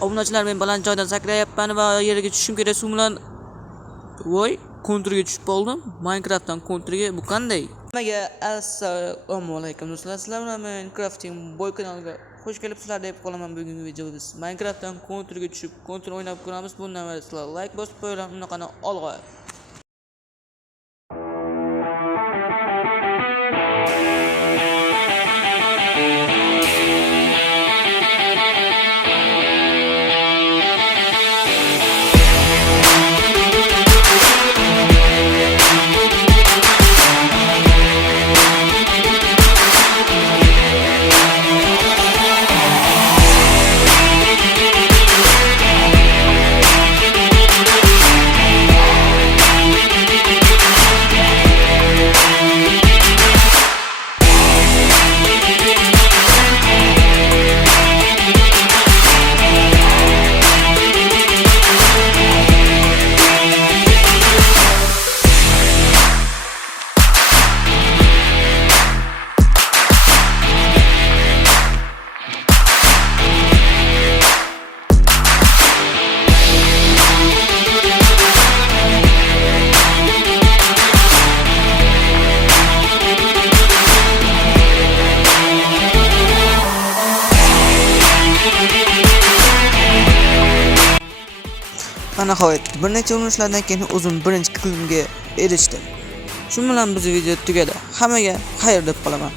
Obunachilar, men baland joydan sakrayapman va yerga tushishim kerak. Suv bilan voy, konturga tushib qoldim. Minecraftdan konturga bu qanday? Hammaga assalomu alaykum do'stlar. Sizlar bilan Minecrafting boy kanaliga xush kelibsizlar deb qolaman. Bugungi videoda biz Minecraftdan konturga tushib, kontur o'ynab ko'ramiz. Bundan avval sizlar like bosib qo'yinglar, bunaqani olg'a. Nihoyat bir necha urinishlardan keyin o'zim birinchi iqlimga erishdim. Shu bilan biz video tugadi. Hammaga xayr deb qolaman.